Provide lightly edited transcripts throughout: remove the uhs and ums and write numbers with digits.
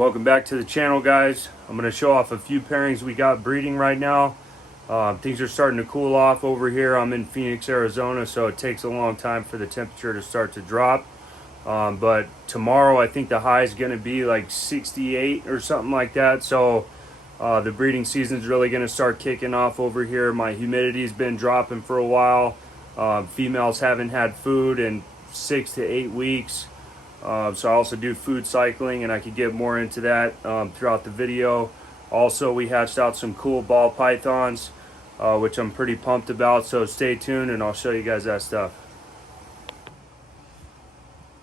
Welcome back to the channel, guys. I'm going to show off a few pairings we got breeding right now. Things are starting to cool off over here. I'm in Phoenix, Arizona, so it takes a long time for the temperature to start to drop. But tomorrow I think the high is going to be like 68 or something like that. So the breeding season is really going to start kicking off over here. My humidity's been dropping for a while. Females haven't had food in 6 to 8 weeks. So I also do food cycling, and I could get more into that throughout the video. Also, we hatched out some cool ball pythons, which I'm pretty pumped about. So stay tuned and I'll show you guys that stuff.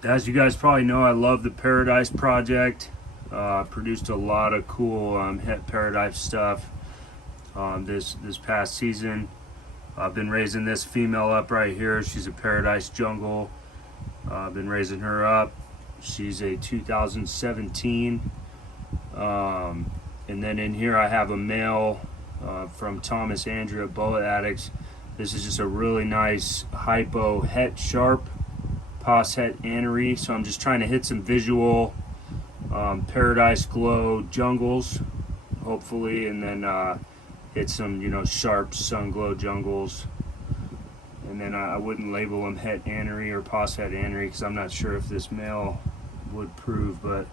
As you guys probably know, I love the Paradise project. Produced a lot of cool het paradise stuff this past season. I've been raising this female up right here. She's a Paradise Jungle. I've been raising her up. She's a 2017. And then in here I have a male from Thomas Andrew at Bullet Addicts. This is just a really nice hypo het sharp pos het anery. So I'm just trying to hit some visual Paradise Glow jungles, hopefully, and then hit some, you know, sharp sun glow jungles. And then I wouldn't label them het anery or pos het anery because I'm not sure if this male would prove, but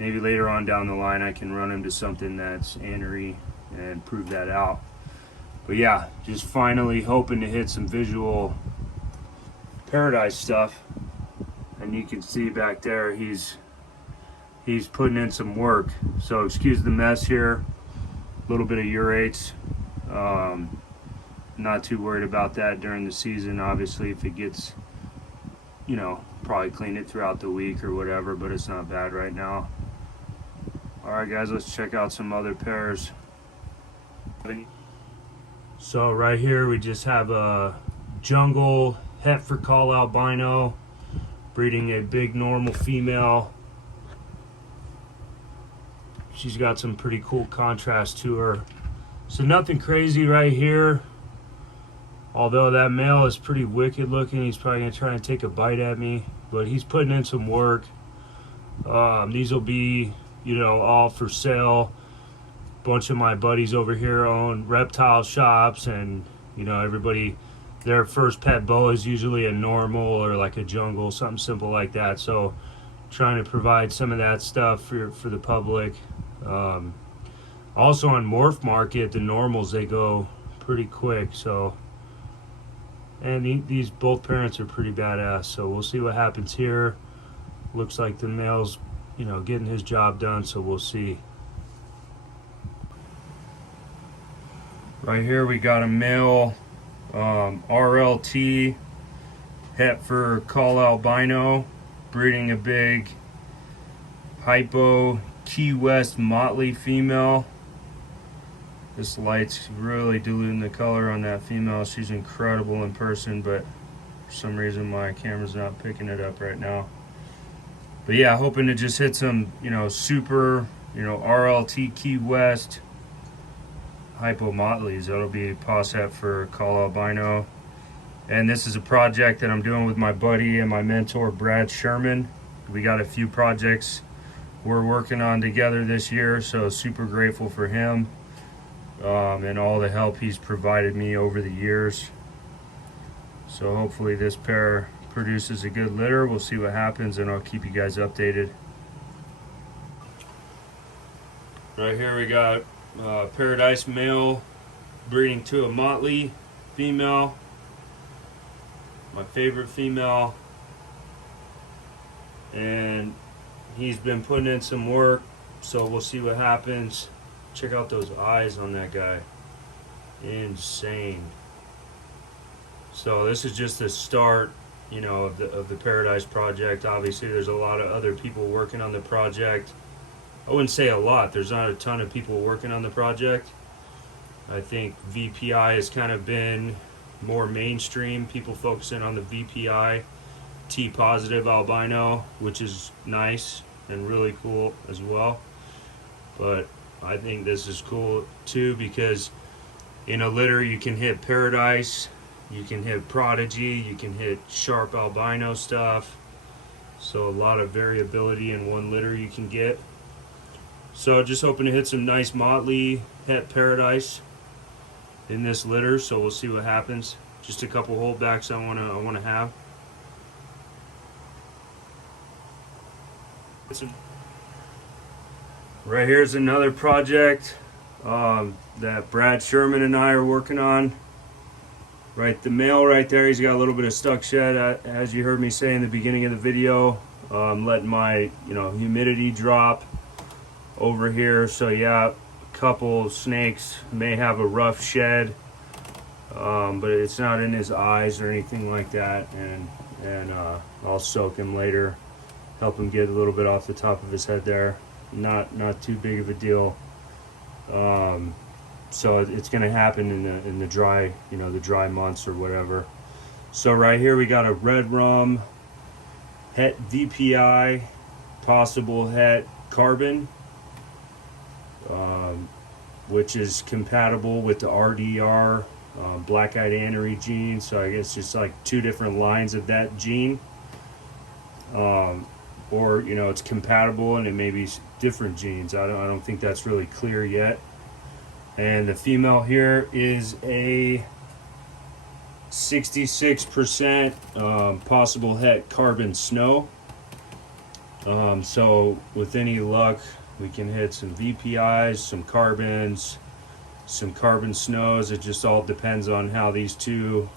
maybe later on down the line I can run him to something that's anery and prove that out. But yeah, just finally hoping to hit some visual Paradise stuff. And you can see back there he's putting in some work. So excuse the mess here, a little bit of urates. Not too worried about that during the season. Obviously, if it gets, you know, probably clean it throughout the week or whatever, but it's not bad right now. All right, guys, let's check out some other pairs. So right here, we just have a jungle het for call albino breeding a big normal female. She's got some pretty cool contrast to her. So nothing crazy right here. Although that male is pretty wicked looking, he's probably gonna try and take a bite at me, but he's putting in some work. These will be, you know, all for sale. A bunch of my buddies over here own reptile shops, and you know, everybody, their first pet boa is usually a normal or like a jungle, something simple like that. So trying to provide some of that stuff for the public. Also on Morph Market, the normals, they go pretty quick. So, and these both parents are pretty badass, so we'll see what happens here. Looks like the male's, you know, getting his job done, so we'll see. Right here we got a male RLT het for call albino breeding a big hypo Key West motley female. This light's really diluting the color on that female. She's incredible in person, but for some reason my camera's not picking it up right now. But yeah, hoping to just hit some, you know, super, you know, RLT Key West hypo motleys. That'll be pos het for call albino. And this is a project that I'm doing with my buddy and my mentor Brad Sherman. We got a few projects we're working on together this year, so super grateful for him. And all the help he's provided me over the years. So hopefully this pair produces a good litter. We'll see what happens, and I'll keep you guys updated. Right here we got Paradise male breeding to a motley female. My favorite female. And he's been putting in some work, so we'll see what happens. Check out those eyes on that guy. Insane. So this is just the start, you know, of the Paradise project. Obviously there's a lot of other people working on the project. I wouldn't say a lot. There's not a ton of people working on the project. I think VPI has kind of been more mainstream, people focusing on the VPI T positive albino, which is nice and really cool as well. But I think this is cool too, because in a litter you can hit Paradise, you can hit Prodigy, you can hit sharp albino stuff. So a lot of variability in one litter you can get. So just hoping to hit some nice motley het paradise in this litter, so we'll see what happens. Just a couple holdbacks I wanna have. Right here's another project that Brad Sherman and I are working on. Right, the male right there, he's got a little bit of stuck shed, as you heard me say in the beginning of the video. Letting my humidity drop over here, so yeah, a couple snakes may have a rough shed, but it's not in his eyes or anything like that, and I'll soak him later, help him get a little bit off the top of his head there. Not too big of a deal. So it's going to happen in the dry, the dry months or whatever. So right here we got a red rum het VPI, possible het carbon, which is compatible with the RDR, black-eyed anery gene. So I guess just like two different lines of that gene, or it's compatible and it may be different genes. I don't think that's really clear yet. And the female here is a 66% possible het carbon snow. So with any luck, we can hit some VPIs, some carbons, some carbon snows. It just all depends on how these two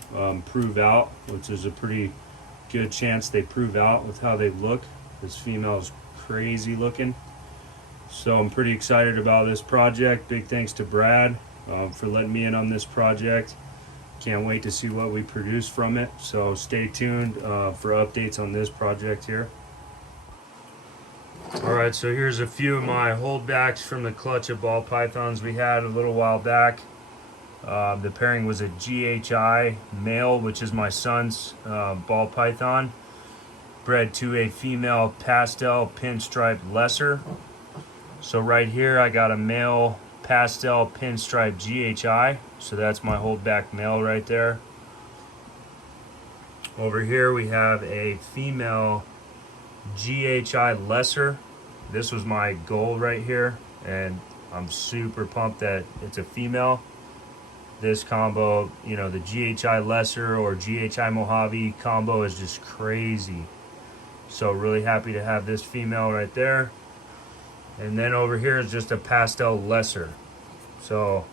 prove out, which is a pretty good chance they prove out with how they look. This female is crazy looking. So I'm pretty excited about this project. Big thanks to Brad for letting me in on this project. Can't wait to see what we produce from it. So stay tuned for updates on this project here. All right, so here's a few of my holdbacks from the clutch of ball pythons we had a little while back. The pairing was a GHI male, which is my son's ball python, bred to a female pastel pinstripe lesser. So right here I got a male pastel pinstripe GHI, so that's my holdback male right there. Over here we have a female GHI lesser. This was my goal right here, and I'm super pumped that it's a female. This combo, the GHI lesser or GHI Mojave combo is just crazy. So really happy to have this female right there. And then over here is just a pastel lesser. So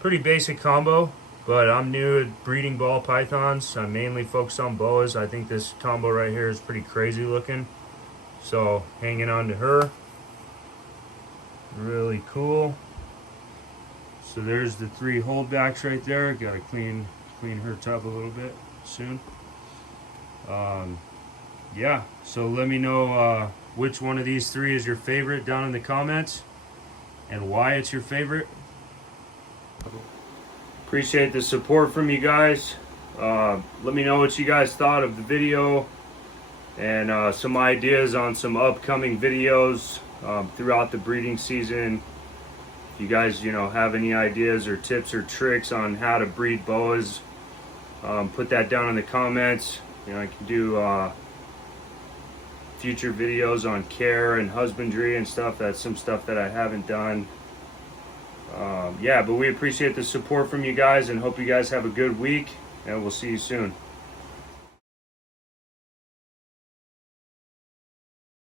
pretty basic combo, but I'm new at breeding ball pythons. I'm mainly focused on boas. I think this combo right here is pretty crazy looking. So hanging on to her. Really cool. So there's the three holdbacks right there. Gotta clean her tub a little bit soon. Yeah, so let me know which one of these three is your favorite down in the comments and why it's your favorite. Appreciate the support from you guys. Let me know what you guys thought of the video and some ideas on some upcoming videos throughout the breeding season. If you guys have any ideas or tips or tricks on how to breed boas, put that down in the comments. I can do future videos on care and husbandry and stuff. That's some stuff that I haven't done. Yeah, but we appreciate the support from you guys and hope you guys have a good week, and we'll see you soon.